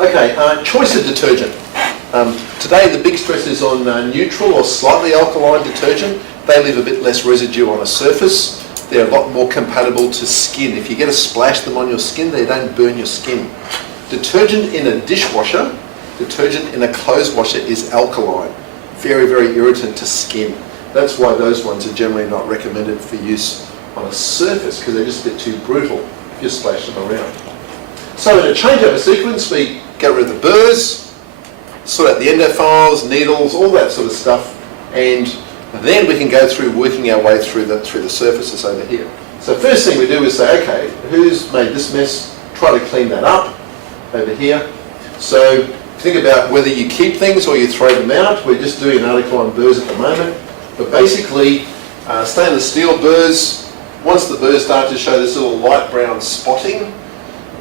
Okay, choice of detergent. Today the big stress is on neutral or slightly alkaline detergent. They leave a bit less residue on a surface. They're a lot more compatible to skin. If you get a splash them on your skin, they don't burn your skin. Detergent in a dishwasher, detergent in a clothes washer is alkaline. Very, very irritant to skin. That's why those ones are generally not recommended for use on a surface, because they're just a bit too brutal if you splash them around. So in a changeover sequence, we get rid of the burrs, sort out the endophiles, needles, all that sort of stuff, and then we can go through working our way through the surfaces over here. So first thing we do is say, okay, who's made this mess? Try to clean that up over here. So think about whether you keep things or you throw them out. We're just doing an article on burrs at the moment, but basically stainless steel burrs, once the burrs start to show this little light brown spotting,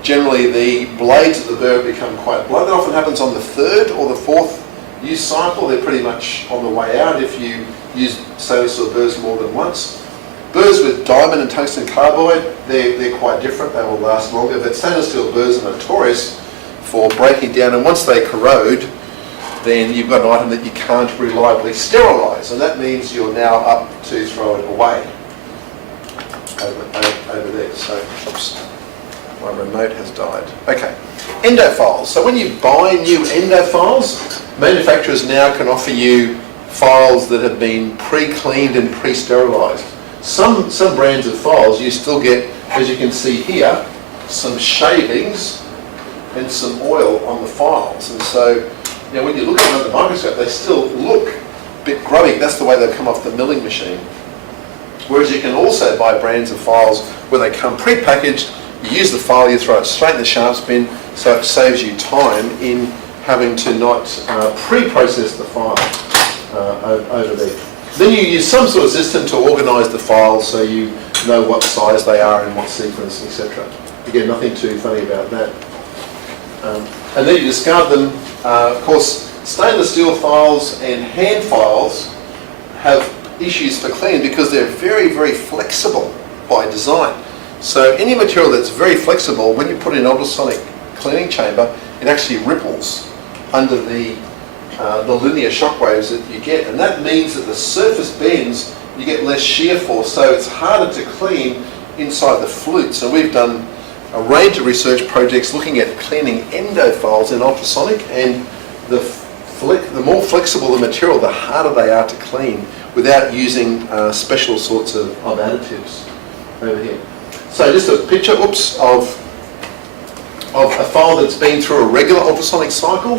generally the blades of the burr become quite blunt. That often happens on the third or the fourth use cycle. They're pretty much on the way out if you use stainless steel burrs more than once. Burrs with diamond and tungsten carbide, they're quite different. They will last longer, but stainless steel burrs are notorious for breaking down, and once they corrode, then you've got an item that you can't reliably sterilise, and that means you're now up to throw it away over there. So, oops. My remote has died. Okay, endophiles. So when you buy new endophiles, manufacturers now can offer you files that have been pre-cleaned and pre-sterilised. Some brands of files you still get, as you can see here, some shavings and some oil on the files. And so, when you look at them under the microscope, they still look a bit grubby. That's the way they come off the milling machine. Whereas you can also buy brands of files where they come pre-packaged. You use the file, you throw it straight in the sharps bin, so it saves you time in having to not pre-process the file over there. Then you use some sort of system to organise the files so you know what size they are and what sequence, etc. Again, nothing too funny about that. And then you discard them. Of course, stainless steel files and hand files have issues for cleaning because they're very, very flexible by design. So any material that's very flexible, when you put it in an ultrasonic cleaning chamber, it actually ripples under the linear shock waves that you get. And that means that the surface bends, you get less shear force, so it's harder to clean inside the flutes. And we've done a range of research projects looking at cleaning endophiles in ultrasonic, and the more flexible the material, the harder they are to clean without using special sorts of additives over here. So just a picture, of a file that's been through a regular ultrasonic cycle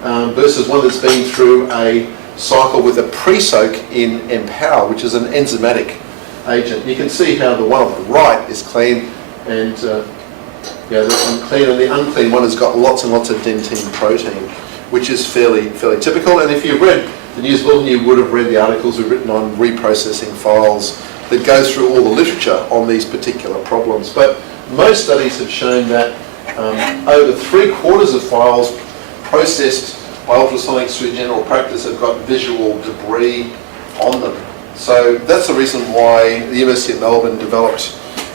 versus one that's been through a cycle with a pre-soak in Empower, which is an enzymatic agent. You can see how the one on the right is clean, and the clean and the unclean one has got lots and lots of dentine protein, which is fairly typical. And if you've read the News Bulletin, you would have read the articles we've written on reprocessing files that go through all the literature on these particular problems. But most studies have shown that over 3/4 of files processed by ultrasonics through general practice have got visual debris on them. So that's the reason why the University of Melbourne developed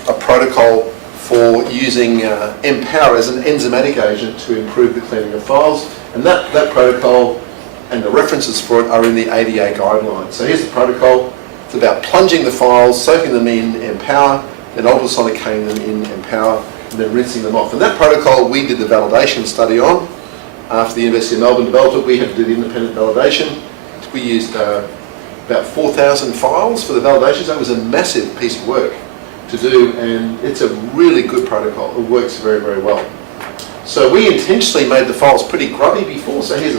a protocol for using Empower as an enzymatic agent to improve the cleaning of files. And that protocol and the references for it are in the ADA guidelines. So here's the protocol. It's about plunging the files, soaking them in Empower, then ultrasonic cleaning them in Empower, and then rinsing them off. And that protocol we did the validation study on. After the University of Melbourne developed it, we had to do the independent validation. We used about 4,000 files for the validation. So it was a massive piece of work to do, and it's a really good protocol. It works very, very well. So we intentionally made the files pretty grubby before. So here's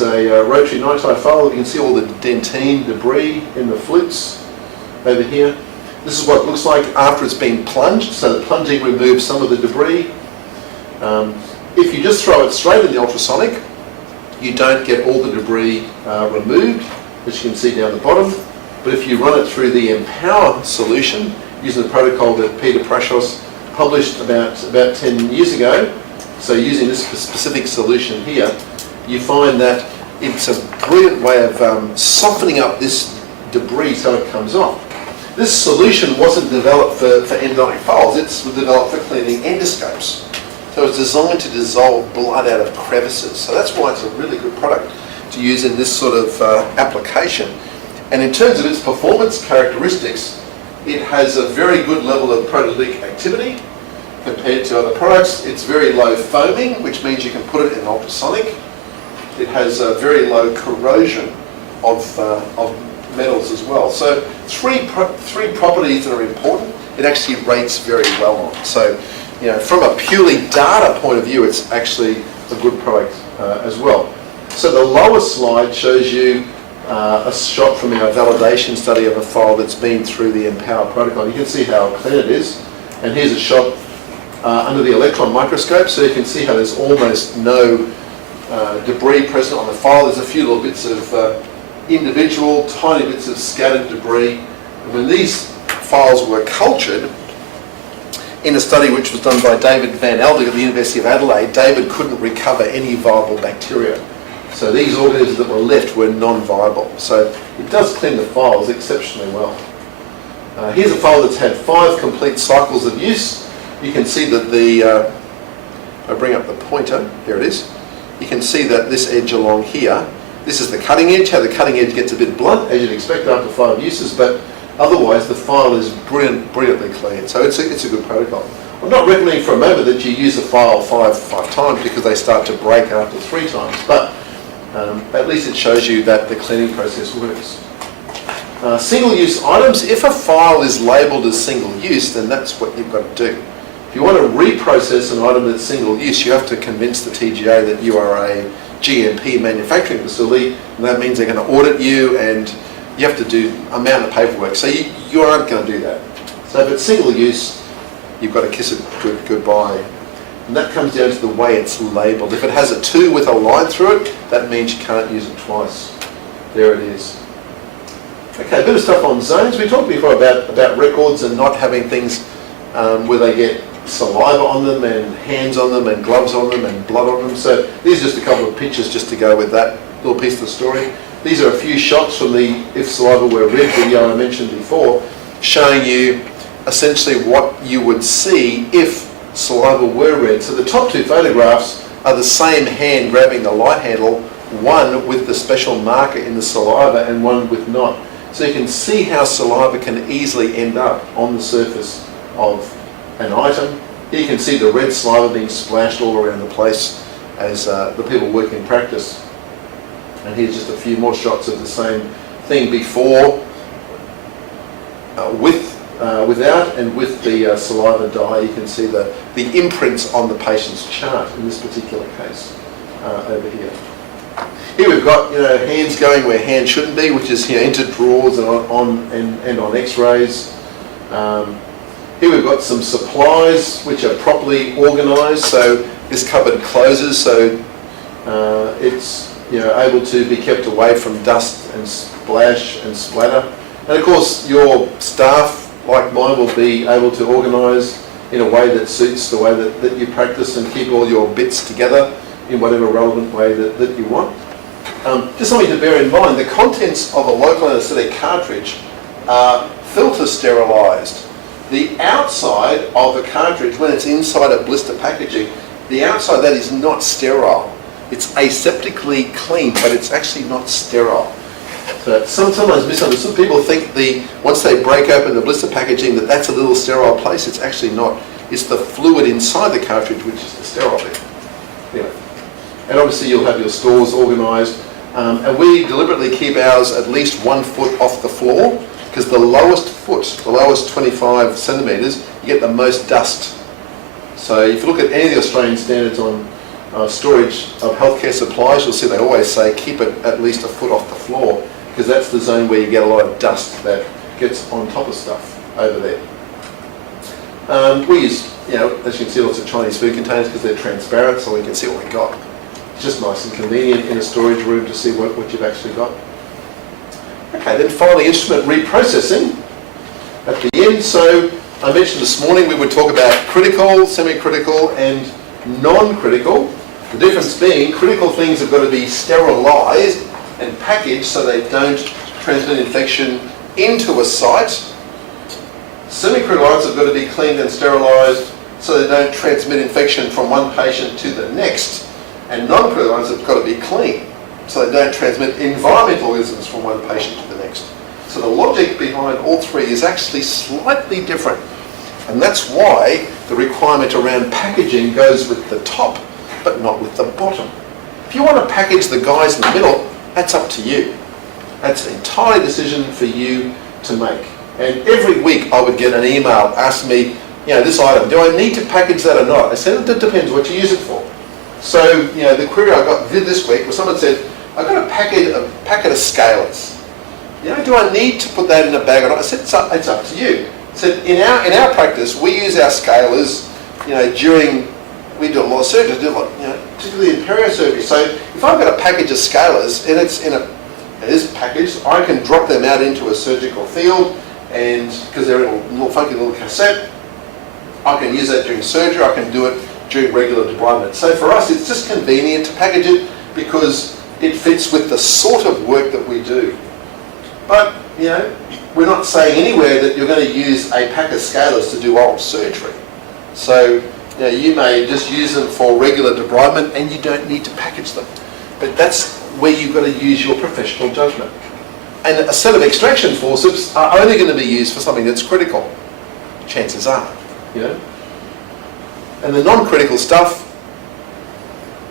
a rotary nitrile file. You can see all the dentine debris in the flutes over here. This is what it looks like after it's been plunged. So the plunging removes some of the debris. If you just throw it straight in the ultrasonic, you don't get all the debris removed, as you can see down the bottom. But if you run it through the Empower solution, using the protocol that Peter Prashos published about 10 years ago, so using this specific solution here, you find that it's a brilliant way of softening up this debris so it comes off. This solution wasn't developed for endodontic files, it's developed for cleaning endoscopes. So it's designed to dissolve blood out of crevices. So that's why it's a really good product to use in this sort of application. And in terms of its performance characteristics, it has a very good level of proteolytic activity compared to other products. It's very low foaming, which means you can put it in ultrasonic. It has a very low corrosion of metals as well. So three properties that are important, it actually rates very well on. So, you know, from a purely data point of view, it's actually a good product as well. So the lower slide shows you a shot from our validation study of a file that's been through the Empower protocol. You can see how clean it is. And here's a shot under the electron microscope, so you can see how there's almost no debris present on the file. There's a few little bits of individual, tiny bits of scattered debris. And when these files were cultured, in a study which was done by David Van Eldik at the University of Adelaide, David couldn't recover any viable bacteria. So these organisms that were left were non-viable. So it does clean the files exceptionally well. Here's a file that's had 5 complete cycles of use. You can see that the, I bring up the pointer, here it is. You can see that this edge along here, this is the cutting edge, how the cutting edge gets a bit blunt, as you'd expect after 5 uses, but otherwise the file is brilliantly clean. So it's a good protocol. I'm not recommending for a moment that you use a file five times because they start to break after 3 times, but at least it shows you that the cleaning process works. Single-use items, if a file is labelled as single-use, then that's what you've got to do. If you want to reprocess an item that's single-use, you have to convince the TGA that you are a GMP manufacturing facility, and that means they're going to audit you, and you have to do a amount of paperwork. So you aren't going to do that. So if it's single-use, you've got to kiss it goodbye. And that comes down to the way it's labelled. If it has a 2 with a line through it, that means you can't use it twice. There it is. Okay, a bit of stuff on zones. We talked before about records and not having things where they get saliva on them and hands on them and gloves on them and blood on them. So these are just a couple of pictures just to go with that little piece of the story. These are a few shots from the If Saliva Were Red video I mentioned before, showing you essentially what you would see if saliva were red. So the top 2 photographs are the same hand grabbing the light handle, one with the special marker in the saliva and one with not. So you can see how saliva can easily end up on the surface of an item. Here you can see the red saliva being splashed all around the place as the people work in practice. And here's just a few more shots of the same thing before, without and with the saliva dye. You can see the imprints on the patient's chart in this particular case over here. Here we've got hands going where hands shouldn't be, which is into drawers and on X-rays. Here we've got some supplies which are properly organised. So this cupboard closes, so it's able to be kept away from dust and splash and splatter. And of course, your staff, like mine, will be able to organise in a way that suits the way that you practice and keep all your bits together in whatever relevant way that you want. Just something to bear in mind, the contents of a local anaesthetic cartridge are filter sterilised. The outside of a cartridge, when it's inside a blister packaging, the outside of that is not sterile. It's aseptically clean, but it's actually not sterile. So it's sometimes misunderstood. People think once they break open the blister packaging that's a little sterile place. It's actually not. It's the fluid inside the cartridge which is the sterile bit. Anyway. And obviously you'll have your stores organised. And we deliberately keep ours at least 1 foot off the floor, because the lowest 25 centimetres, you get the most dust. So if you look at any of the Australian standards on storage of healthcare supplies, you'll see they always say keep it at least 1 foot off the floor, because that's the zone where you get a lot of dust that gets on top of stuff over there. We use, as you can see, lots of Chinese food containers because they're transparent, so we can see what we've got. It's just nice and convenient in a storage room to see what you've actually got. Okay, then finally, instrument reprocessing at the end. So I mentioned this morning we would talk about critical, semi-critical and non-critical. The difference being critical things have got to be sterilised and packaged so they don't transmit infection into a site. Semi-critical items have got to be cleaned and sterilised so they don't transmit infection from one patient to the next. And non-critical ones have got to be clean, so they don't transmit environmental organisms from one patient to the next. So the logic behind all three is actually slightly different. And that's why the requirement around packaging goes with the top, but not with the bottom. If you want to package the guys in the middle, that's up to you. That's an entirely decision for you to make. And every week I would get an email asking me, this item, do I need to package that or not? I said, it depends what you use it for. So, the query I got this week was someone said, I've got a packet of scalers. Do I need to put that in a bag or not? I said, it's up to you. I said, in our practice, we use our scalers, we do a lot of surgery, particularly in periosurgery. So if I've got a package of scalers and it is packaged, I can drop them out into a surgical field, and because they're in a little funky little cassette, I can use that during surgery, I can do it during regular debridement. So for us, it's just convenient to package it because it fits with the sort of work that we do. But, we're not saying anywhere that you're going to use a pack of scalers to do oral surgery. So, you may just use them for regular debridement and you don't need to package them. But that's where you've got to use your professional judgment. And a set of extraction forceps are only going to be used for something that's critical. Chances are, And the non-critical stuff,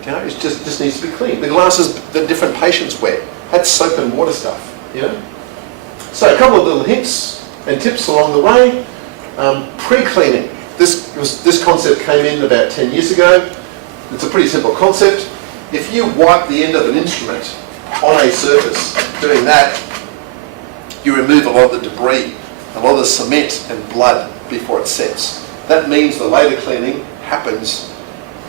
it just needs to be clean. The glasses that different patients wear, that's soap and water stuff, So a couple of little hints and tips along the way. Pre-cleaning. This concept came in about 10 years ago. It's a pretty simple concept. If you wipe the end of an instrument on a surface, doing that, you remove a lot of the debris, a lot of the cement and blood before it sets. That means the later cleaning happens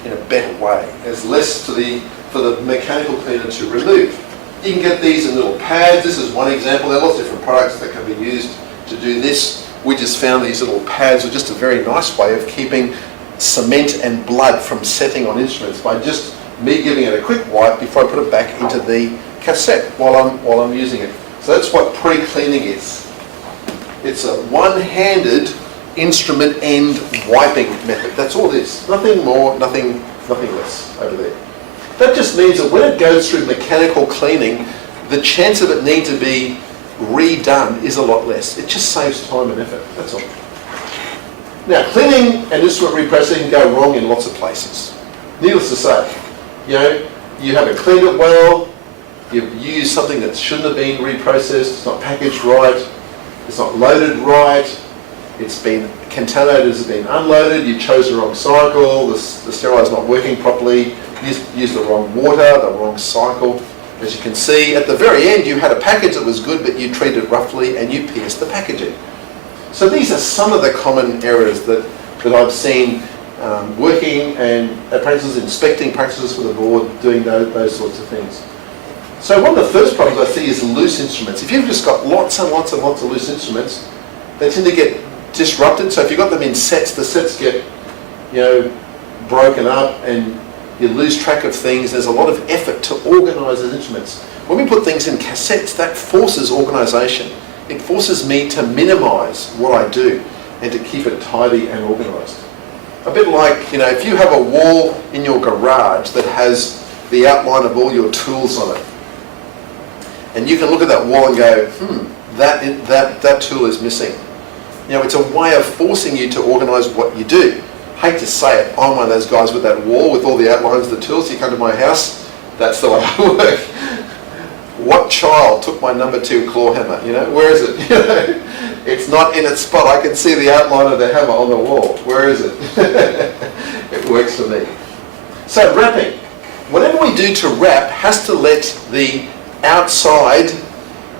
in a better way. There's less for the mechanical cleaner to remove. You can get these in little pads. This is one example. There are lots of different products that can be used to do this. We just found these little pads are just a very nice way of keeping cement and blood from setting on instruments by just me giving it a quick wipe before I put it back into the cassette while I'm using it. So that's what pre-cleaning is. It's a one-handed instrument end wiping method. That's all it is. Nothing more, nothing less over there. That just means that when it goes through mechanical cleaning, the chance of it needing to be redone is a lot less. It just saves time and effort, that's all. Now, cleaning and instrument reprocessing go wrong in lots of places. Needless to say, you haven't cleaned it well, you've used something that shouldn't have been reprocessed, it's not packaged right, it's not loaded right, it's been contaminated, it's been unloaded, you chose the wrong cycle, the steriliser's not working properly, you used the wrong water, the wrong cycle. As you can see, at the very end you had a package that was good, but you treated it roughly and you pierced the packaging. So these are some of the common errors that I've seen working and apprentices inspecting practices for the board, doing those sorts of things. So one of the first problems I see is loose instruments. If you've just got lots and lots and lots of loose instruments, they tend to get disrupted. So if you've got them in sets, the sets get broken up and you lose track of things. There's a lot of effort to organise those instruments. When we put things in cassettes, that forces organisation. It forces me to minimise what I do and to keep it tidy and organised. A bit like, if you have a wall in your garage that has the outline of all your tools on it, and you can look at that wall and go, that tool is missing. It's a way of forcing you to organise what you do. Hate to say it, I'm one of those guys with that wall with all the outlines of the tools. You come to my house, that's the way I work. What child took my number 2 claw hammer? Where is it? It's not in its spot. I can see the outline of the hammer on the wall. Where is it? It works for me. So wrapping. Whatever we do to wrap has to let the outside,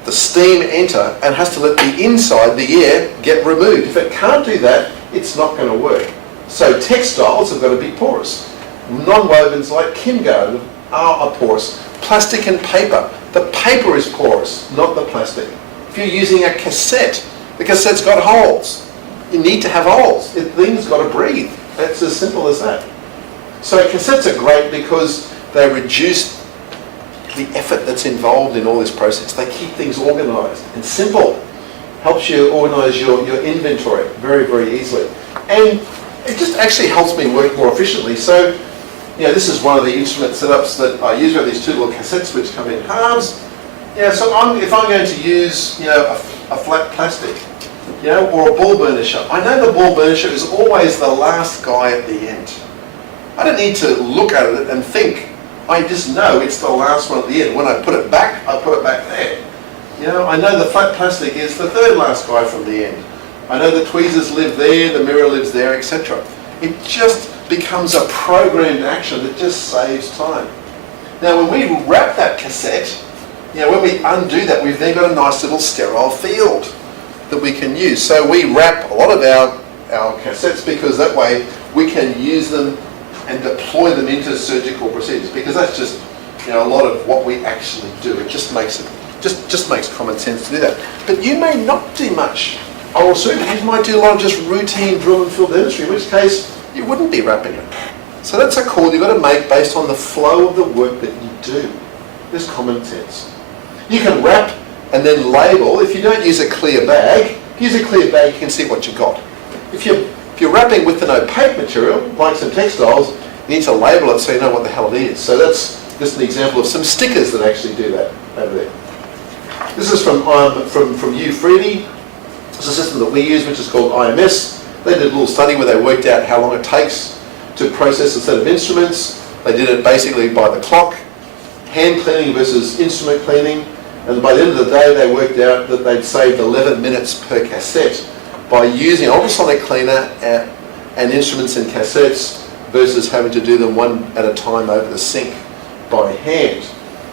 the steam enter, and has to let the inside, the air, get removed. If it can't do that, it's not going to work. So textiles have got to be porous. Non-wovens like Kimgo are porous. Plastic and paper. The paper is porous, not the plastic. If you're using a cassette, the cassette's got holes. You need to have holes. The thing's got to breathe. That's as simple as that. So cassettes are great because they reduce the effort that's involved in all this process. They keep things organised and simple. Helps you organise your inventory very, very easily. And it just actually helps me work more efficiently. So, this is one of the instrument setups that I use. We have these two little cassettes which come in halves. So if I'm going to use, a flat plastic, or a ball burnisher, I know the ball burnisher is always the last guy at the end. I don't need to look at it and think. I just know it's the last one at the end. When I put it back there. I know the flat plastic is the third last guy from the end. I know the tweezers live there, the mirror lives there, etc. It just becomes a programmed action that just saves time. Now when we wrap that cassette, when we undo that, we've then got a nice little sterile field that we can use. So we wrap a lot of our cassettes because that way we can use them and deploy them into surgical procedures, because that's just a lot of what we actually do. It just makes common sense to do that. But you may not do much oral surgery. You might do a lot of just routine drill and fill dentistry, in which case you wouldn't be wrapping it. So that's a call you've got to make based on the flow of the work that you do. There's common sense. You can wrap and then label. If you don't use a clear bag, use a clear bag, you can see what you got. If you're wrapping with an opaque material, like some textiles, you need to label it so you know what the hell it is. So that's just an example of some stickers that actually do that over there. This is from U3D. It's a system that we use, which is called IMS. They did a little study where they worked out how long it takes to process a set of instruments. They did it basically by the clock, hand cleaning versus instrument cleaning. And by the end of the day, they worked out that they'd saved 11 minutes per cassette by using an ultrasonic cleaner and instruments and cassettes versus having to do them one at a time over the sink by hand.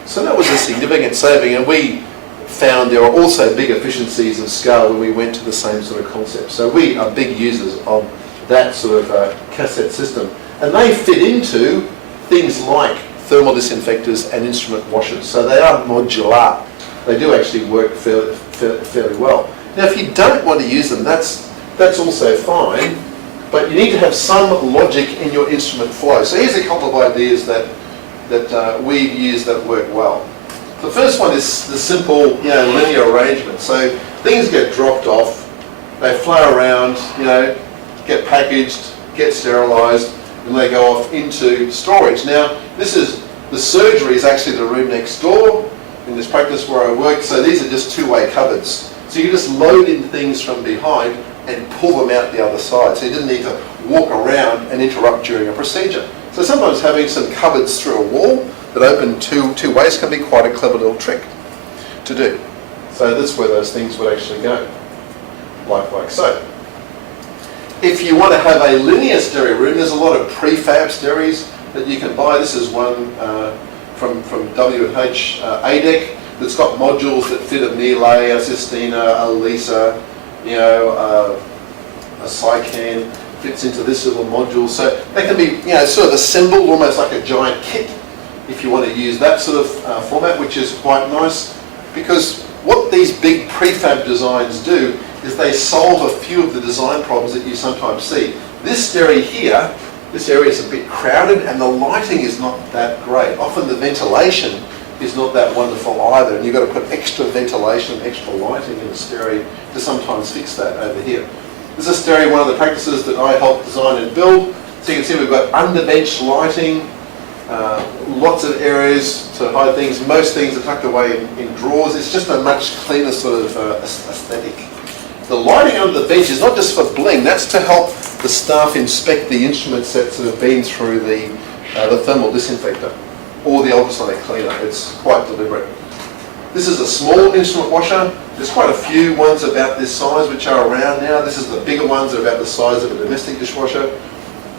So that was a significant saving, and we found there are also big efficiencies of scale when we went to the same sort of concept. So we are big users of that sort of cassette system. And they fit into things like thermal disinfectors and instrument washers. So they are modular. They do actually work fairly well. Now if you don't want to use them, that's also fine, but you need to have some logic in your instrument flow. So here's a couple of ideas that we've used that work well. The first one is the simple, linear arrangement. So things get dropped off, they flow around, get packaged, get sterilised, and they go off into storage. Now, the surgery is actually the room next door in this practice where I work. So these are just two-way cupboards. So you just load in things from behind and pull them out the other side. So you didn't need to walk around and interrupt during a procedure. So sometimes having some cupboards through a wall that open two ways can be quite a clever little trick to do. So that's where those things would actually go, like so. If you want to have a linear stereo room, there's a lot of prefab stereos that you can buy. This is one from W&H ADEC that's got modules that fit a Miele, a Sistina, a Lisa, a Sycan, fits into this little module. So they can be sort of assembled almost like a giant kit if you want to use that sort of format, which is quite nice, because what these big prefab designs do is they solve a few of the design problems that you sometimes see. This stereo here, this area is a bit crowded and the lighting is not that great. Often the ventilation is not that wonderful either, and you've got to put extra ventilation, extra lighting in the stereo to sometimes fix that over here. This is a stereo, one of the practices that I helped design and build. So you can see we've got underbench lighting, lots of areas to hide things. Most things are tucked away in drawers. It's just a much cleaner sort of aesthetic. The lighting under the bench is not just for bling, that's to help the staff inspect the instrument sets that have been through the thermal disinfector or the ultrasonic cleaner. It's quite deliberate. This is a small instrument washer. There's quite a few ones about this size which are around now. This is the bigger ones that are about the size of a domestic dishwasher.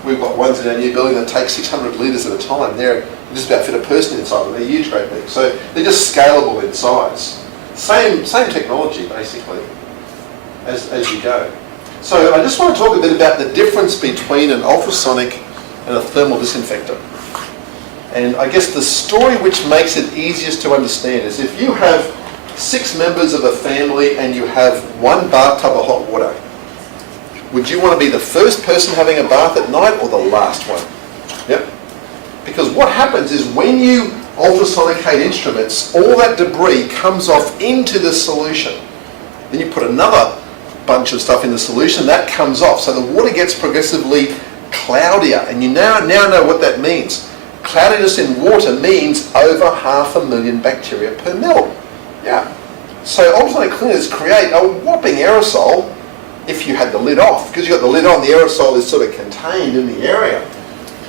We've got ones in our new building that take 600 litres at a time. They're just about fit a person inside them. They're huge, great big. So they're just scalable in size. Same technology basically as you go. So I just want to talk a bit about the difference between an ultrasonic and a thermal disinfector. And I guess the story which makes it easiest to understand is if you have 6 members of a family and you have one bathtub of hot water, would you want to be the first person having a bath at night or the last one? Yep. Because what happens is when you ultrasonicate instruments, all that debris comes off into the solution. Then you put another bunch of stuff in the solution, that comes off. So the water gets progressively cloudier, and you now know what that means. Cloudiness in water means over 500,000 bacteria per mil. Yeah. So ultrasonic cleaners create a whopping aerosol if you had the lid off. Because you've got the lid on, the aerosol is sort of contained in the area.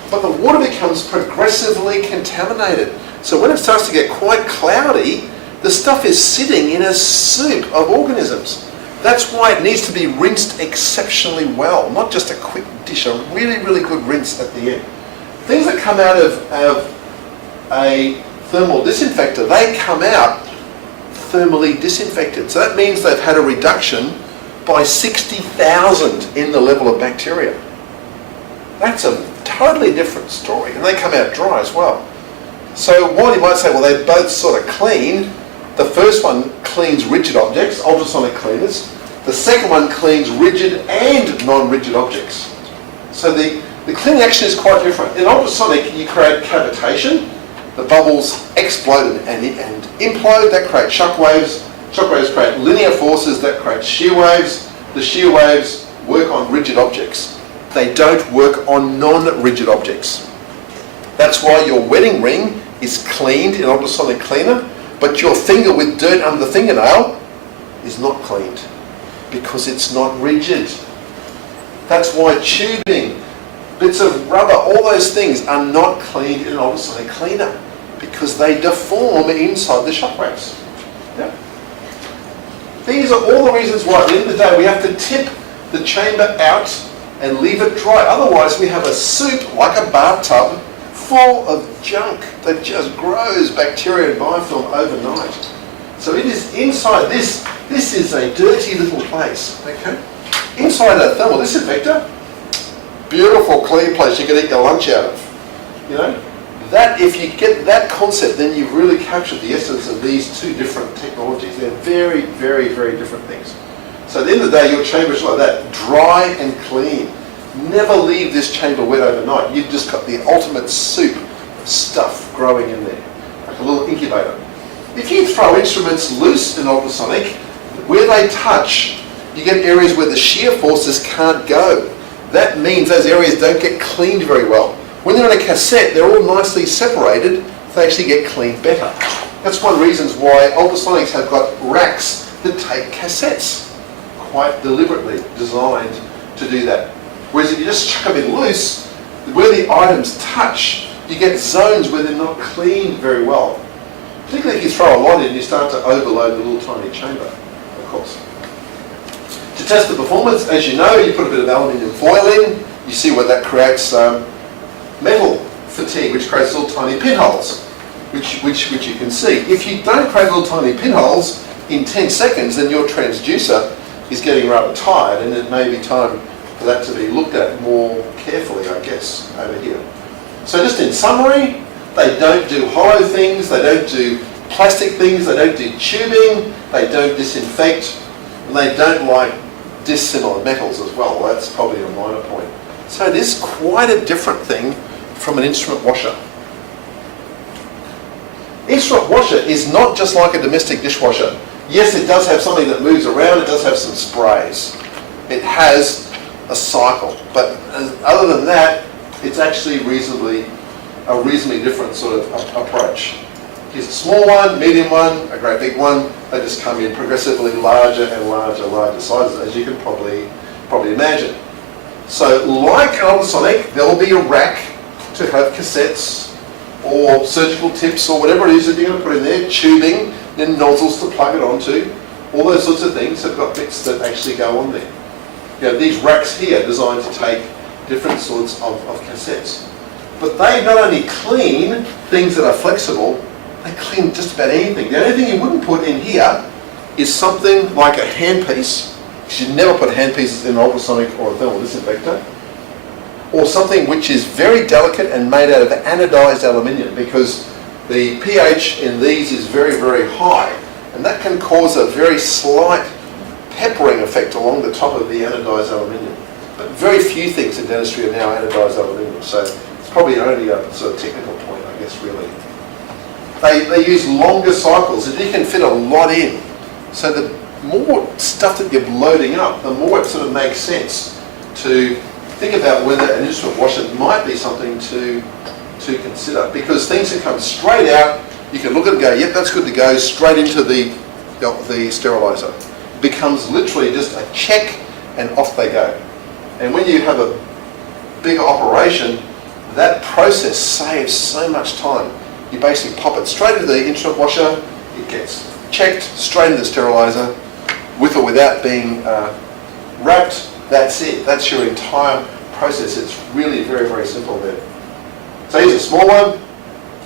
But the water becomes progressively contaminated. So when it starts to get quite cloudy, the stuff is sitting in a soup of organisms. That's why it needs to be rinsed exceptionally well, not just a quick dish, a really, really good rinse at the end. Things that come out of a thermal disinfector, they come out thermally disinfected. So that means they've had a reduction by 60,000 in the level of bacteria. That's a totally different story, and they come out dry as well. So while you might say, well, they both sort of clean, the first one cleans rigid objects, ultrasonic cleaners. The second one cleans rigid and non-rigid objects. So the cleaning action is quite different. In ultrasonic, you create cavitation. The bubbles explode and implode. That creates shock waves. Shock waves create linear forces. That creates shear waves. The shear waves work on rigid objects. They don't work on non-rigid objects. That's why your wedding ring is cleaned in ultrasonic cleaner, but your finger with dirt under the fingernail is not cleaned because it's not rigid. That's why tubing, bits of rubber, all those things are not cleaned in an ultrasonic cleaner because they deform inside the shock waves. Yeah. These are all the reasons why at the end of the day we have to tip the chamber out and leave it dry. Otherwise we have a soup like a bathtub full of junk that just grows bacteria and biofilm overnight. So it is inside this is a dirty little place, okay? Inside a thermal disinfector, beautiful clean place you can eat your lunch out of. You know, that if you get that concept, then you've really captured the essence of these two different technologies. They're very, very, very different things. So at the end of the day, your chamber is like that, dry and clean. Never leave this chamber wet overnight. You've just got the ultimate soup of stuff growing in there, like a little incubator. If you throw instruments loose in ultrasonic, where they touch, you get areas where the shear forces can't go. That means those areas don't get cleaned very well. When they're in a cassette, they're all nicely separated, they actually get cleaned better. That's one of the reasons why ultrasonics have got racks that take cassettes, quite deliberately designed to do that. Whereas if you just chuck them in loose, where the items touch, you get zones where they're not cleaned very well. Particularly if you throw a lot in, you start to overload the little tiny chamber, of course. To test the performance, as you know, you put a bit of aluminium foil in, you see what that creates metal fatigue, which creates little tiny pinholes, which you can see. If you don't create little tiny pinholes in 10 seconds, then your transducer is getting rather tired, and it may be time for that to be looked at more carefully, I guess, over here. So just in summary, they don't do hollow things, they don't do plastic things, they don't do tubing, they don't disinfect, and they don't like dissimilar metals as well. Well, that's probably a minor point. So it is quite a different thing from an instrument washer. Instrument washer is not just like a domestic dishwasher. Yes, it does have something that moves around, it does have some sprays. It has a cycle, but other than that, it's actually a reasonably different sort of approach. Here's a small one, medium one, a great big one. They just come in progressively larger and larger sizes, as you can probably imagine. So like an ultrasonic, there will be a rack to have cassettes or surgical tips or whatever it is that you're going to put in there, tubing, then nozzles to plug it onto, all those sorts of things have got bits that actually go on there. You know, these racks here are designed to take different sorts of cassettes. But they not only clean things that are flexible, they clean just about anything. The only thing you wouldn't put in here is something like a handpiece, because you never put handpieces in an ultrasonic or a thermal disinfector, or something which is very delicate and made out of anodized aluminium, because the pH in these is very, very high, and that can cause a very slight peppering effect along the top of the anodized aluminium. But very few things in dentistry are now anodized aluminium, so it's probably only a sort of technical point, I guess, really. They use longer cycles, and you can fit a lot in. So more stuff that you're loading up, the more it sort of makes sense to think about whether an instrument washer might be something to consider, because things can come straight out. You can look at it and go, yep, that's good to go, straight into the sterilizer. Becomes literally just a check and off they go. And when you have a bigger operation, that process saves so much time. You basically pop it straight into the instrument washer, it gets checked straight into the sterilizer, with or without being wrapped. That's it. That's your entire process. It's really very, very simple there. So here's a small one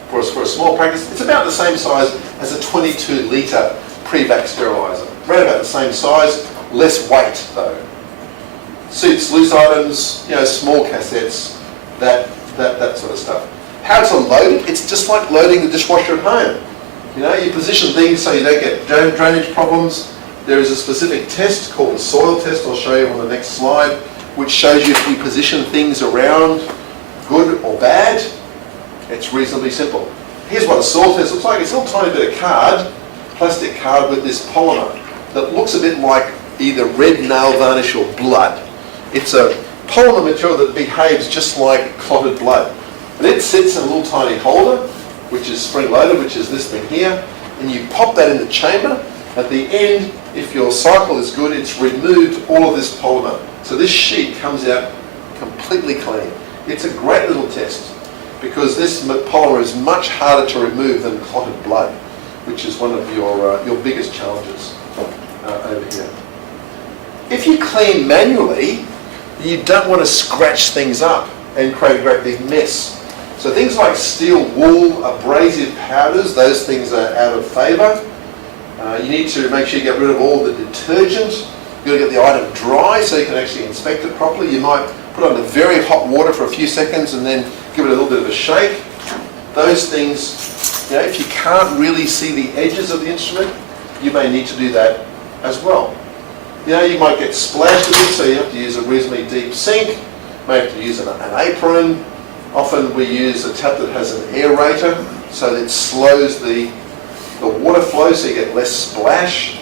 for a small practice. It's about the same size as a 22-litre pre-vac sterilizer. Right about the same size, less weight though. Suits loose items, small cassettes, that sort of stuff. How to load it? It's just like loading the dishwasher at home. You position things so you don't get drainage problems. There is a specific test called the soil test. I'll show you on the next slide, which shows you if you position things around, good or bad. It's reasonably simple. Here's what a soil test looks like. It's a little tiny bit of card, plastic card with this polymer that looks a bit like either red nail varnish or blood. It's a polymer material that behaves just like clotted blood. And it sits in a little tiny holder, which is spring-loaded, which is this thing here, and you pop that in the chamber. At the end, if your cycle is good, it's removed all of this polymer. So this sheet comes out completely clean. It's a great little test because this polymer is much harder to remove than clotted blood, which is one of your biggest challenges over here. If you clean manually, you don't want to scratch things up and create a great big mess. So things like steel wool, abrasive powders, those things are out of favour. You need to make sure you get rid of all the detergent. You've got to get the item dry so you can actually inspect it properly. You might put it under very hot water for a few seconds and then give it a little bit of a shake. Those things, if you can't really see the edges of the instrument, you may need to do that as well. You might get splashed a bit, so you have to use a reasonably deep sink. You may have to use an apron. Often we use a tap that has an aerator so that it slows the water flow so you get less splash.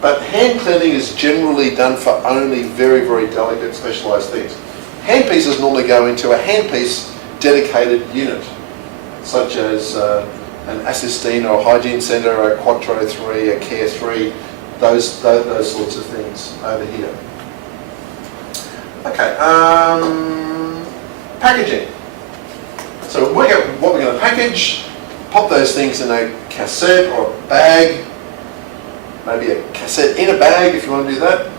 But hand cleaning is generally done for only very, very delicate specialised things. Handpieces normally go into a handpiece dedicated unit, such as an Assistine or a Hygiene Centre, a Quattro 3, a Care 3, those sorts of things over here. Okay, packaging. So work out what we're going to package, pop those things in a cassette or a bag, maybe a cassette in a bag if you want to do that,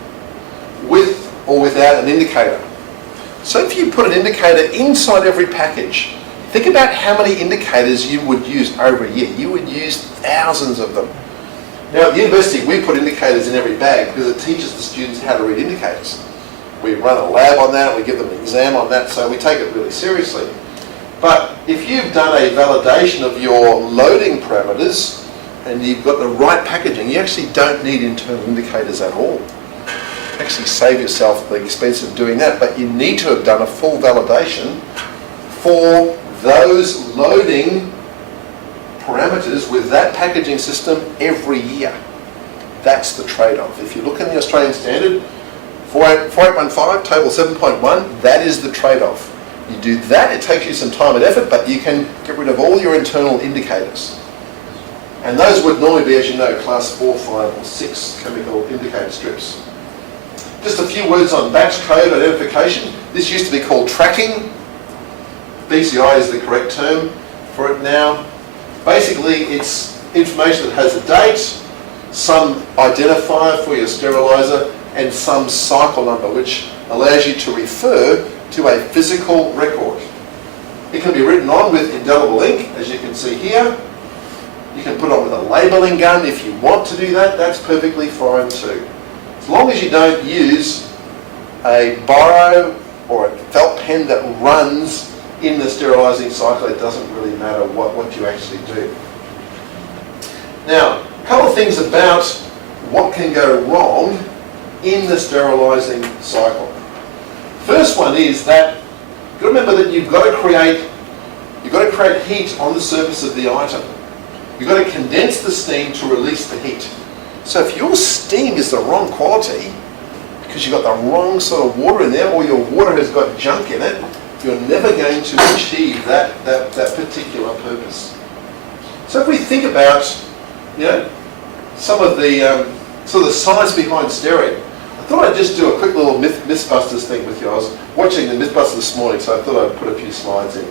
with or without an indicator. So if you put an indicator inside every package, think about how many indicators you would use over a year. You would use thousands of them. Now at the university we put indicators in every bag because it teaches the students how to read indicators. We run a lab on that, we give them an exam on that, so we take it really seriously. But if you've done a validation of your loading parameters and you've got the right packaging, you actually don't need internal indicators at all. Actually save yourself the expense of doing that, but you need to have done a full validation for those loading parameters with that packaging system every year. That's the trade-off. If you look in the Australian Standard 4815, table 7.1, that is the trade-off. You do that, it takes you some time and effort, but you can get rid of all your internal indicators. And those would normally be, as you know, class 4, 5 or 6 chemical indicator strips. Just a few words on batch code identification. This used to be called tracking. BCI is the correct term for it now. Basically, it's information that has a date, some identifier for your sterilizer, and some cycle number, which allows you to refer to a physical record. It can be written on with indelible ink, as you can see here. You can put it on with a labelling gun if you want to do that. That's perfectly fine too. As long as you don't use a biro or a felt pen that runs in the sterilising cycle, it doesn't really matter what you actually do. Now, a couple of things about what can go wrong in the sterilising cycle. First one is that you've got to remember that you've got to create heat on the surface of the item. You've got to condense the steam to release the heat. So if your steam is the wrong quality, because you've got the wrong sort of water in there, or your water has got junk in it, you're never going to achieve that particular purpose. So if we think about, some of the science behind stirring, I thought I'd just do a quick little Mythbusters thing with you. I was watching the Mythbusters this morning, so I thought I'd put a few slides in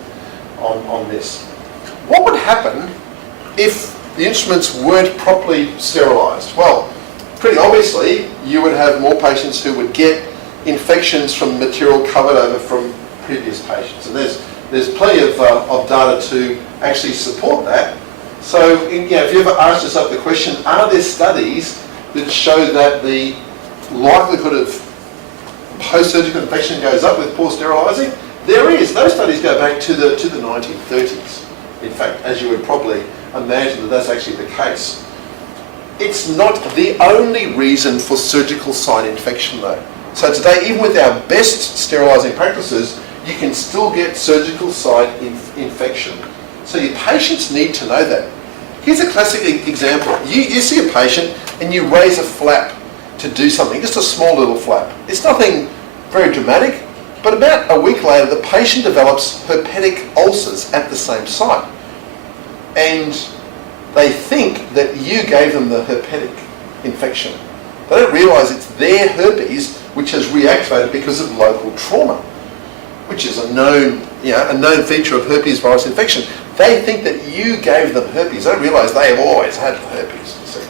on this. What would happen if the instruments weren't properly sterilised? Well, pretty obviously, you would have more patients who would get infections from material covered over from previous patients. And there's plenty of data to actually support that. So, if you ever asked yourself the question, are there studies that show that the likelihood of post-surgical infection goes up with poor sterilising? There is. Those studies go back to the 1930s. In fact, as you would probably imagine that that's actually the case. It's not the only reason for surgical site infection though. So today, even with our best sterilising practices, you can still get surgical site infection. So your patients need to know that. Here's a classic example. You see a patient and you raise a flap to do something, just a small little flap. It's nothing very dramatic, but about a week later, the patient develops herpetic ulcers at the same site. And they think that you gave them the herpetic infection. They don't realise it's their herpes which has reactivated because of local trauma, which is a known feature of herpes virus infection. They think that you gave them herpes. They don't realise they have always had herpes. See?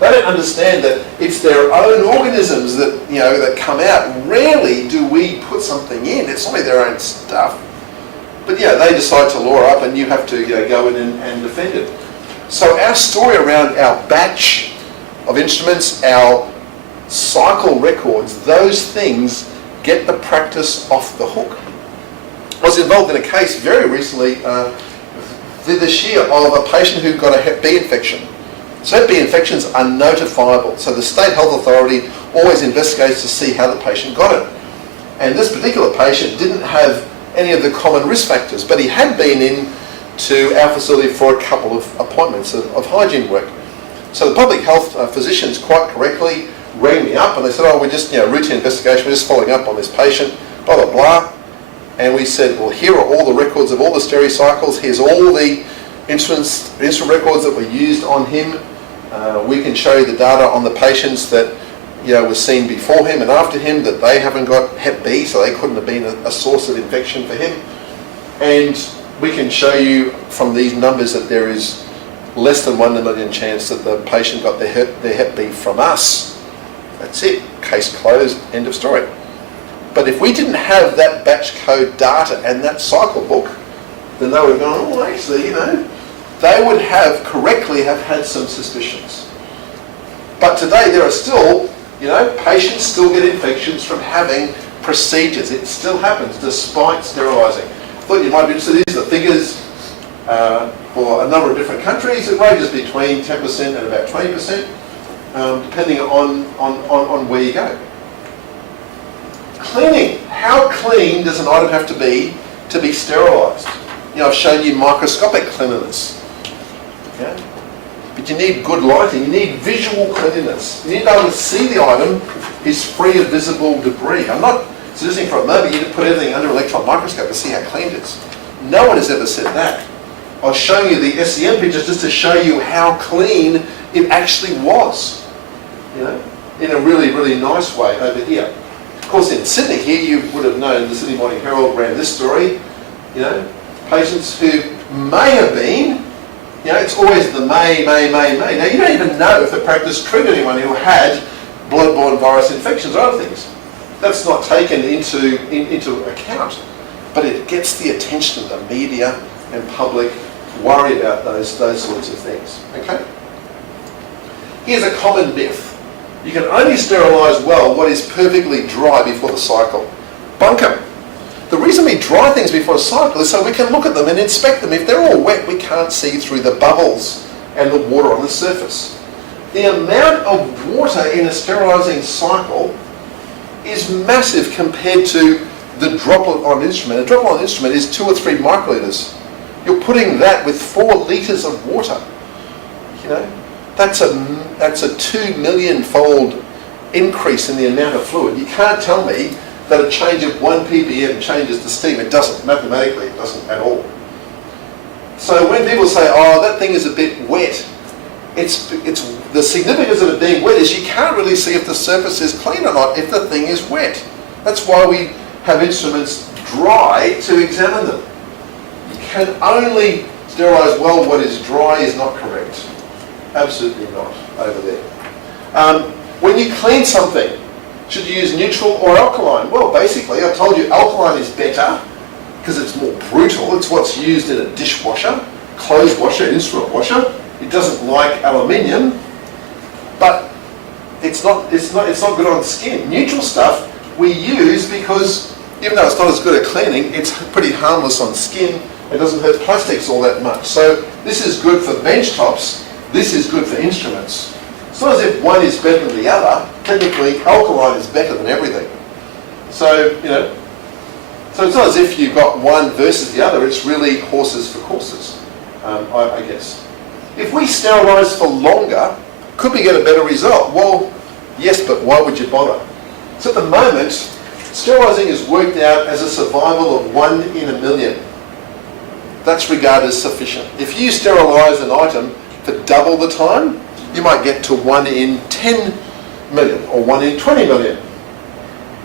They don't understand that it's their own organisms that come out. Rarely do we put something in. It's only their own stuff. But they decide to lure up, and you have to go in and defend it. So our story around our batch of instruments, our cycle records, those things get the practice off the hook. I was involved in a case very recently this year of a patient who got a Hep B infection. So Hep B infections are notifiable. So the state health authority always investigates to see how the patient got it. And this particular patient didn't have any of the common risk factors, but he had been in to our facility for a couple of appointments of hygiene work. So the public health physicians quite correctly rang me up and they said, we're just, routine investigation, we're just following up on this patient, blah, blah, blah. And we said, well, here are all the records of all the stericycles, here's all the instrument records that were used on him. We can show you the data on the patients that were seen before him and after him, that they haven't got Hep B, so they couldn't have been a source of infection for him. And we can show you from these numbers that there is less than 1 in a million chance that the patient got their Hep B from us. That's it. Case closed. End of story. But if we didn't have that batch code data and that cycle book, then they would have gone, actually, they would have correctly have had some suspicions. But today there are still, patients still get infections from having procedures. It still happens despite sterilising. I thought you might be interested. These are the figures for a number of different countries. It ranges between 10% and about 20%, depending on where you go. Cleaning. How clean does an item have to be sterilised? I've shown you microscopic cleanliness. Okay? But you need good lighting. You need visual cleanliness. You need to be able to see the item is free of visible debris. I'm not suggesting for a moment you need to put everything under an electron microscope to see how clean it is. No one has ever said that. I was showing you the SEM pictures just to show you how clean it actually was. In a really, really nice way over here. Of course, in Sydney here, you would have known the Sydney Morning Herald ran this story. Patients who may have been, it's always the may. Now, you don't even know if the practice treated anyone who had blood-borne virus infections or other things. That's not taken into account. But it gets the attention of the media and public to worry about those sorts of things. Okay? Here's a common myth. You can only sterilise well what is perfectly dry before the cycle. Bunkum. The reason we dry things before a cycle is so we can look at them and inspect them. If they're all wet, we can't see through the bubbles and the water on the surface. The amount of water in a sterilising cycle is massive compared to the droplet on an instrument. A droplet on an instrument is 2 or 3 microlitres. You're putting that with 4 litres of water. That's a 2 million fold increase in the amount of fluid. You can't tell me that a change of 1 ppm changes the steam. It doesn't. Mathematically, it doesn't at all. So when people say, oh, that thing is a bit wet, it's the significance of it being wet is you can't really see if the surface is clean or not if the thing is wet. That's why we have instruments dry to examine them. You can only sterilise well what is dry is not correct. Absolutely not over there. When you clean something, should you use neutral or alkaline? Well, basically, I told you alkaline is better because it's more brutal. It's what's used in a dishwasher, clothes washer, instrument washer. It doesn't like aluminium, but it's not good on skin. Neutral stuff we use because even though it's not as good at cleaning, it's pretty harmless on skin. It doesn't hurt plastics all that much. So this is good for bench tops. This is good for instruments. It's not as if one is better than the other. Technically, alkaline is better than everything. So, so it's not as if you've got one versus the other. It's really horses for courses, I guess. If we sterilise for longer, could we get a better result? Well, yes, but why would you bother? So at the moment, sterilising is worked out as a survival of 1 in a million. That's regarded as sufficient. If you sterilise an item for double the time, you might get to 1 in 10 million or 1 in 20 million.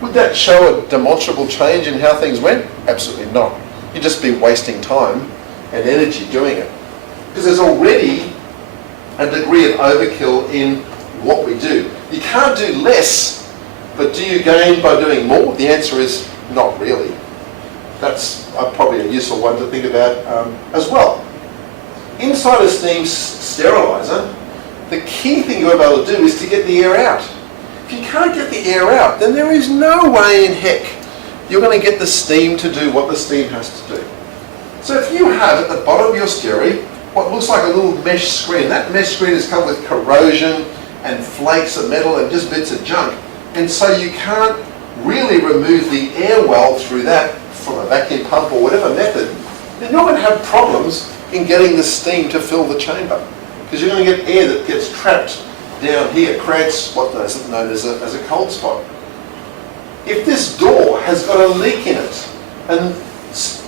Would that show a demonstrable change in how things went? Absolutely not. You'd just be wasting time and energy doing it. Because there's already a degree of overkill in what we do. You can't do less, but do you gain by doing more? The answer is not really. That's probably a useful one to think about as well. Inside a steam steriliser, the key thing you've got to be able to do is to get the air out. If you can't get the air out, then there is no way in heck you're going to get the steam to do what the steam has to do. So if you have at the bottom of your steri what looks like a little mesh screen, that mesh screen has come with corrosion and flakes of metal and just bits of junk, and so you can't really remove the air well through that from a vacuum pump or whatever method, then you're going to have problems in getting the steam to fill the chamber, because you're going to get air that gets trapped down here, creates what is known as a cold spot. If this door has got a leak in it and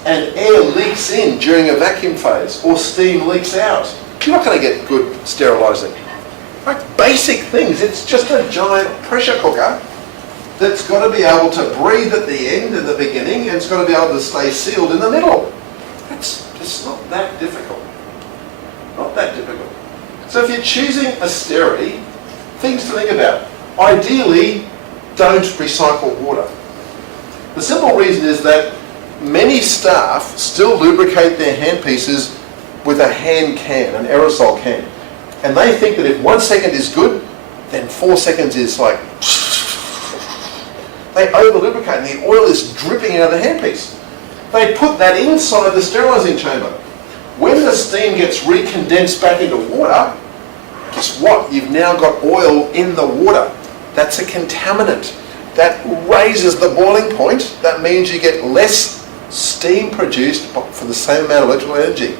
air leaks in during a vacuum phase or steam leaks out, you're not going to get good sterilising. Like basic things, it's just a giant pressure cooker that's got to be able to breathe at the end and the beginning, and it's got to be able to stay sealed in the middle. It's not that difficult. Not that difficult. So if you're choosing a steri, things to think about. Ideally, don't recycle water. The simple reason is that many staff still lubricate their handpieces with a hand can, an aerosol can. And they think that if 1 second is good, then 4 seconds is like... They over-lubricate and the oil is dripping out of the handpiece. They put that inside the sterilising chamber. When the steam gets recondensed back into water, guess what? You've now got oil in the water. That's a contaminant. That raises the boiling point. That means you get less steam produced for the same amount of electrical energy.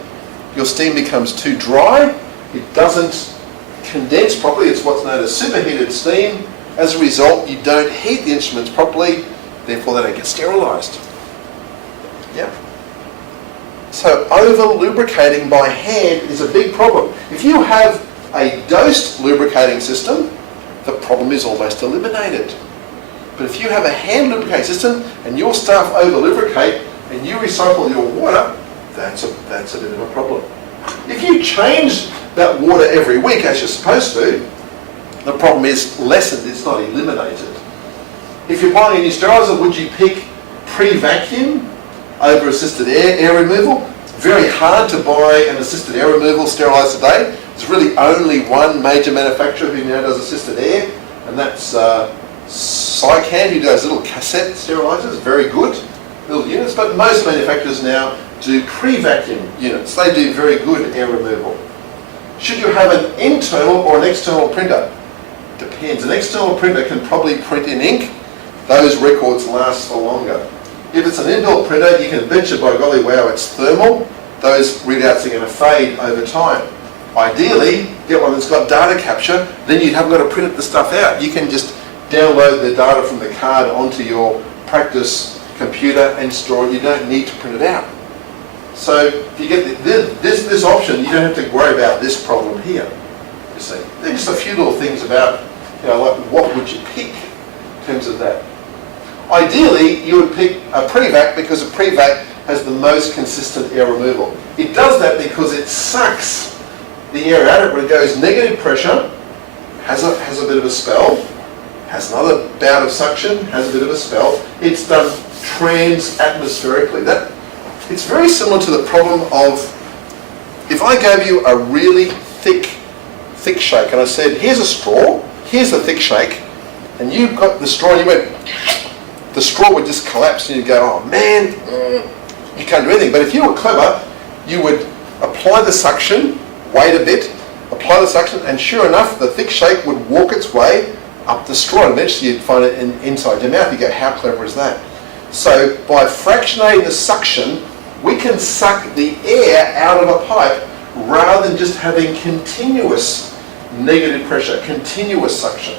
Your steam becomes too dry. It doesn't condense properly. It's what's known as superheated steam. As a result, you don't heat the instruments properly, therefore they don't get sterilised. Yeah. So over-lubricating by hand is a big problem. If you have a dosed lubricating system, the problem is almost eliminated. But if you have a hand lubricating system and your staff over-lubricate and you recycle your water, that's a bit of a problem. If you change that water every week, as you're supposed to, the problem is lessened, it's not eliminated. If you're buying a new steriliser, would you pick pre-vacuum over assisted air removal? Very hard to buy an assisted air removal steriliser today. There's really only one major manufacturer who now does assisted air, and that's Sycan, who does little cassette sterilisers, very good little units, but most manufacturers now do pre-vacuum units. They do very good air removal. Should you have an internal or an external printer? Depends. An external printer can probably print in ink. Those records last for longer. If it's an inbuilt printer, you can venture by golly wow it's thermal. Those readouts are going to fade over time. Ideally, get one that's got data capture, then you haven't got to print the stuff out. You can just download the data from the card onto your practice computer and store it. You don't need to print it out. So if you get this option, you don't have to worry about this problem here. You see, there's just a few little things about, like what would you pick in terms of that. Ideally, you would pick a Prevac because a Prevac has the most consistent air removal. It does that because it sucks the air out when it goes negative pressure, has a bit of a spell, has another bout of suction, has a bit of a spell. It's done trans-atmospherically. It's very similar to the problem of if I gave you a really thick shake and I said, here's a straw, here's the thick shake, and you got the straw and you went, the straw would just collapse and you'd go, oh man, you can't do anything. But if you were clever, you would apply the suction, wait a bit, apply the suction, and sure enough, the thick shake would walk its way up the straw and eventually you'd find it inside your mouth. You go, how clever is that? So by fractionating the suction, we can suck the air out of a pipe rather than just having continuous negative pressure, continuous suction.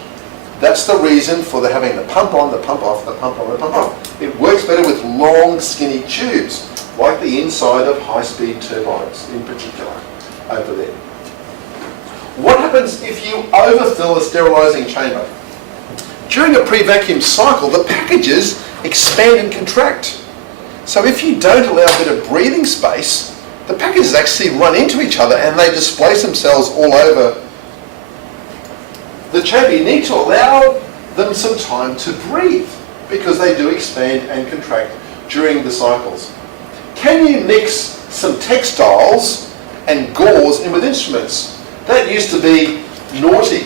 That's the reason for having the pump on, the pump off, the pump on, the pump off. It works better with long, skinny tubes, like the inside of high-speed turbines in particular, over there. What happens if you overfill a sterilising chamber? During a pre-vacuum cycle, the packages expand and contract. So if you don't allow a bit of breathing space, the packages actually run into each other and they displace themselves all over the chamber. You need to allow them some time to breathe because they do expand and contract during the cycles. Can you mix some textiles and gauze in with instruments? That used to be naughty.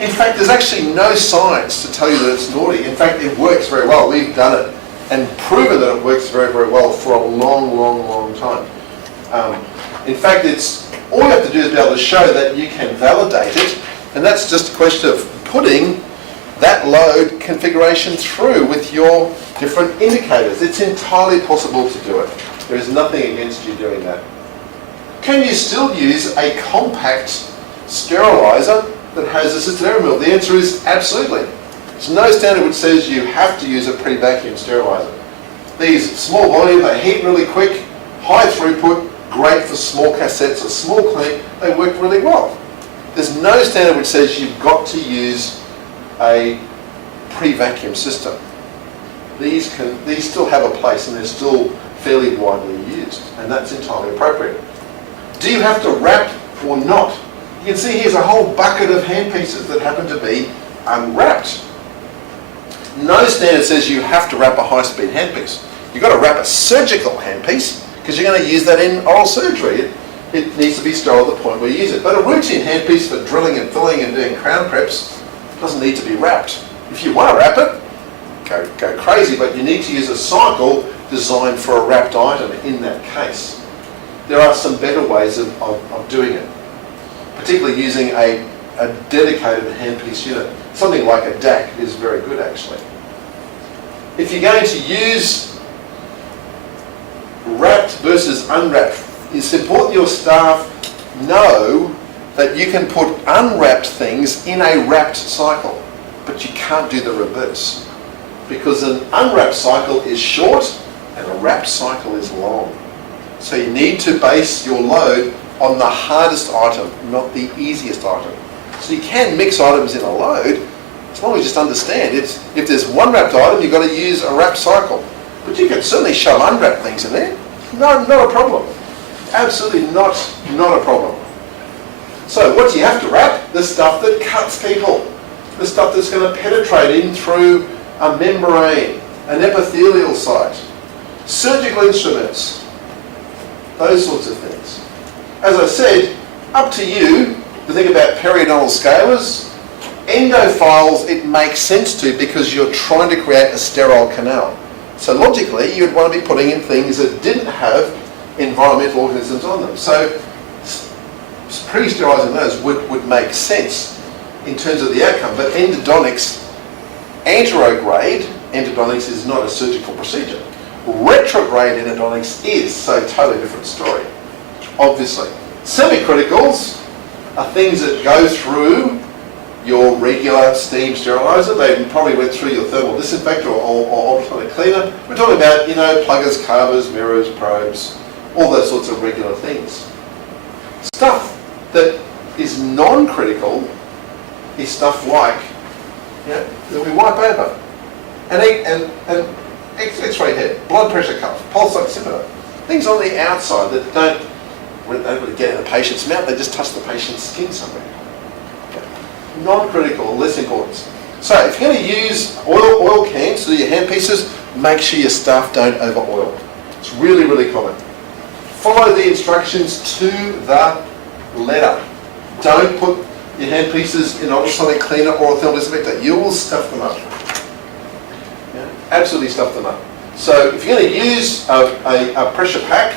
In fact, there's actually no science to tell you that it's naughty. In fact, it works very well. We've done it and proven that it works very, very well for a long, long, long time. In fact, all you have to do is be able to show that you can validate it, and that's just a question of putting that load configuration through with your different indicators. It's entirely possible to do it. There is nothing against you doing that. Can you still use a compact sterilizer that has assisted air removal? The answer is absolutely. There's no standard which says you have to use a pre-vacuum sterilizer. These small volume, they heat really quick, high throughput, great for small cassettes or small clean, they work really well. There's no standard which says you've got to use a pre-vacuum system. These still have a place and they're still fairly widely used, and that's entirely appropriate. Do you have to wrap or not? You can see here's a whole bucket of handpieces that happen to be unwrapped. No standard says you have to wrap a high-speed handpiece. You've got to wrap a surgical handpiece because you're going to use that in oral surgery. It needs to be sterile at the point where you use it. But a routine handpiece for drilling and filling and doing crown preps doesn't need to be wrapped. If you want to wrap it, go crazy, but you need to use a cycle designed for a wrapped item in that case. There are some better ways of doing it, particularly using a dedicated handpiece unit. Something like a DAC is very good actually. If you're going to use wrapped versus unwrapped, it's important your staff know that you can put unwrapped things in a wrapped cycle, but you can't do the reverse because an unwrapped cycle is short and a wrapped cycle is long. So you need to base your load on the hardest item, not the easiest item. So you can mix items in a load, as long as you just understand if there's one wrapped item, you've got to use a wrapped cycle. But you can certainly shove unwrapped things in there. No, not a problem. Absolutely not a problem. So what do you have to wrap? The stuff that cuts people. The stuff that's going to penetrate in through a membrane, an epithelial site, surgical instruments, those sorts of things. As I said, up to you to think about periodontal scalers. Endophiles it makes sense to because you're trying to create a sterile canal. So logically you'd want to be putting in things that didn't have environmental organisms on them. So pre-sterilising those would make sense in terms of the outcome. But endodontics, anterograde endodontics is not a surgical procedure. Retrograde endodontics is, so totally different story, obviously. Semi-criticals, are things that go through your regular steam sterilizer. They probably went through your thermal disinfector or ultrasonic cleaner. We're talking about, pluggers, carvers, mirrors, probes, all those sorts of regular things. Stuff that is non-critical is stuff like, that we wipe over. And X-ray head, blood pressure cuff, pulse oximeter, things on the outside that don't really get in the patient's mouth, they just touch the patient's skin somewhere. Non-critical, less importance. So if you're going to use oil cans to do your handpieces, make sure your staff don't over oil. It's really, really common. Follow the instructions to the letter. Don't put your handpieces in ultrasonic cleaner or a thermal disinfector. You will stuff them up. Absolutely stuff them up. So if you're going to use a pressure pack,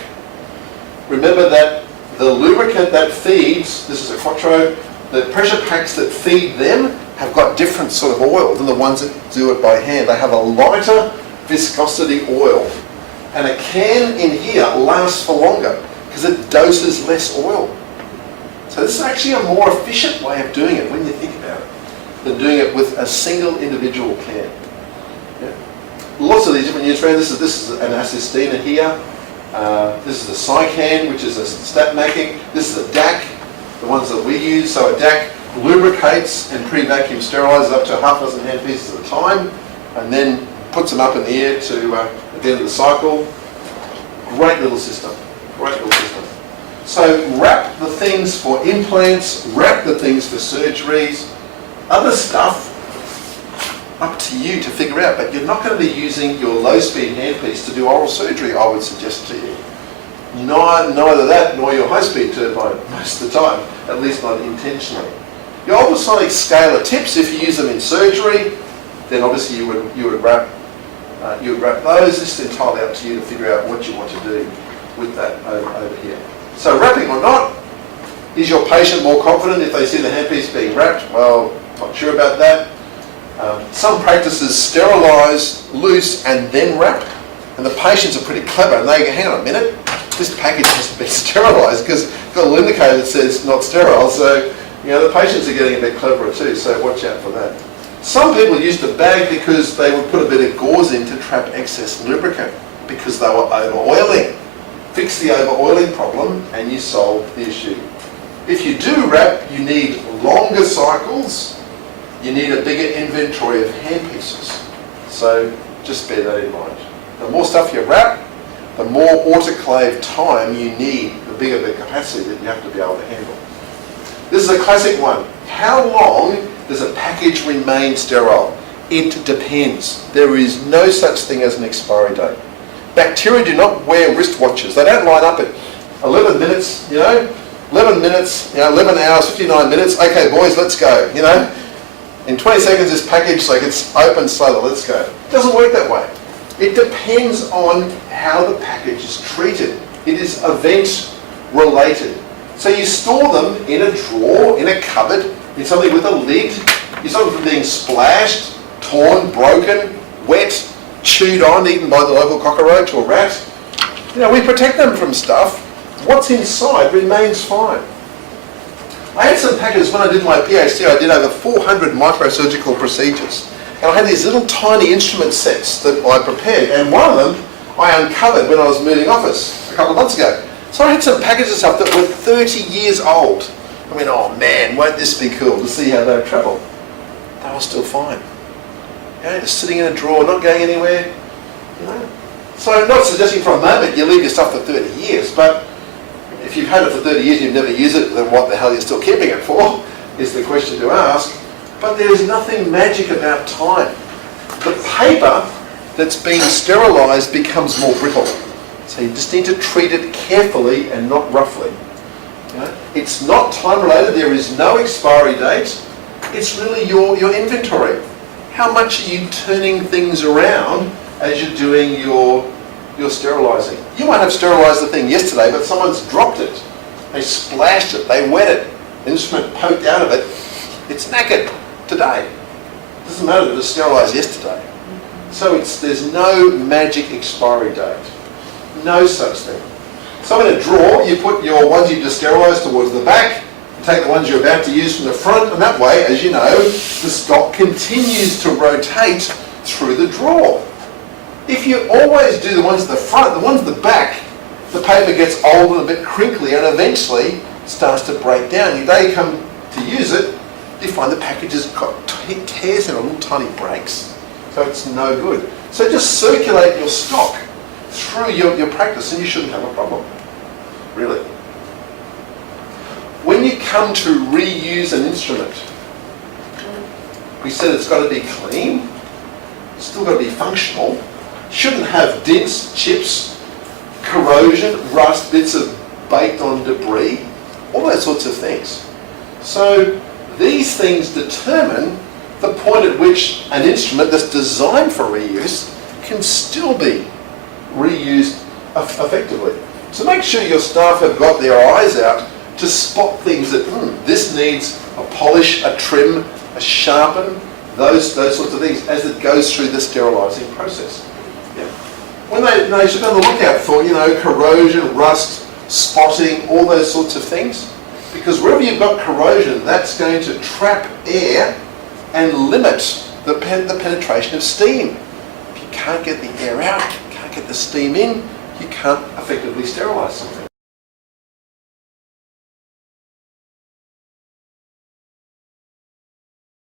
remember that the lubricant that feeds, this is a Quattro, the pressure packs that feed them have got different sort of oil than the ones that do it by hand. They have a lighter viscosity oil. And a can in here lasts for longer because it doses less oil. So this is actually a more efficient way of doing it when you think about it than doing it with a single individual can. Lots of these different units around. This is an Assistina here. This is a Sycan, which is a stat-making. This is a DAC, the ones that we use. So a DAC lubricates and pre-vacuum sterilises up to half a dozen handpieces at a time, and then puts them up in the air to at the end of the cycle. Great little system. Great little system. So wrap the things for implants, wrap the things for surgeries. Other stuff, up to you to figure out, but you're not going to be using your low-speed handpiece to do oral surgery, I would suggest to you. Neither that nor your high-speed turbine most of the time, at least not intentionally. Your ultrasonic scaler tips, if you use them in surgery, then obviously you would wrap those. It's entirely up to you to figure out what you want to do with that over here. So wrapping or not, is your patient more confident if they see the handpiece being wrapped? Well, not sure about that. Some practices sterilise loose and then wrap, and the patients are pretty clever and they go, hang on a minute, this package has to be sterilised because it's got a little indicator that says not sterile, so the patients are getting a bit cleverer too, so watch out for that. Some people used a bag because they would put a bit of gauze in to trap excess lubricant because they were over-oiling. Fix the over-oiling problem and you solve the issue. If you do wrap, you need longer cycles. You need a bigger inventory of handpieces. So just bear that in mind. The more stuff you wrap, the more autoclave time you need, the bigger the capacity that you have to be able to handle. This is a classic one. How long does a package remain sterile? It depends. There is no such thing as an expiry date. Bacteria do not wear wristwatches. They don't line up at 11 minutes, 11 minutes, 11 hours, 59 minutes. Okay, boys, let's go, In 20 seconds, this package, like it's open slowly, let's go. It doesn't work that way. It depends on how the package is treated. It is event related. So you store them in a drawer, in a cupboard, in something with a lid. You stop them from being splashed, torn, broken, wet, chewed on, eaten by the local cockroach or rat. We protect them from stuff. What's inside remains fine. I had some packages when I did my PhD. I did over 400 microsurgical procedures. And I had these little tiny instrument sets that I prepared. And one of them I uncovered when I was moving office a couple of months ago. So I had some packages of stuff that were 30 years old. I went, oh man, won't this be cool to see how they travel? They were still fine. Just sitting in a drawer, not going anywhere. So I'm not suggesting for a moment you leave your stuff for 30 years, but if you've had it for 30 years and you've never used it, then what the hell are you still keeping it for, is the question to ask. But there is nothing magic about time. The paper that's been sterilised becomes more brittle. So you just need to treat it carefully and not roughly. It's not time related, there is no expiry date. It's really your inventory. How much are you turning things around as you're doing your sterilising? You might have sterilised the thing yesterday, but someone's dropped it. They splashed it, they wet it, the instrument poked out of it. It's knackered today. It doesn't matter if it was sterilised yesterday. So there's no magic expiry date. No such thing. So in a drawer, you put your ones you just sterilised towards the back, take the ones you're about to use from the front, and that way, as you know, the stock continues to rotate through the drawer. If you always do the ones at the front, the ones at the back, the paper gets old and a bit crinkly and eventually starts to break down. The day you come to use it, you find the package has got tears and little tiny breaks. So it's no good. So just circulate your stock through your practice and you shouldn't have a problem, really. When you come to reuse an instrument, we said it's got to be clean, it's still got to be functional, shouldn't have dents, chips, corrosion, rust, bits of baked on debris, all those sorts of things. So these things determine the point at which an instrument that's designed for reuse can still be reused effectively. So make sure your staff have got their eyes out to spot things that, this needs a polish, a trim, a sharpen, those sorts of things as it goes through the sterilising process. Yeah. When they should be on the lookout for, corrosion, rust, spotting, all those sorts of things. Because wherever you've got corrosion, that's going to trap air and limit the penetration of steam. If you can't get the air out, can't get the steam in, you can't effectively sterilise something.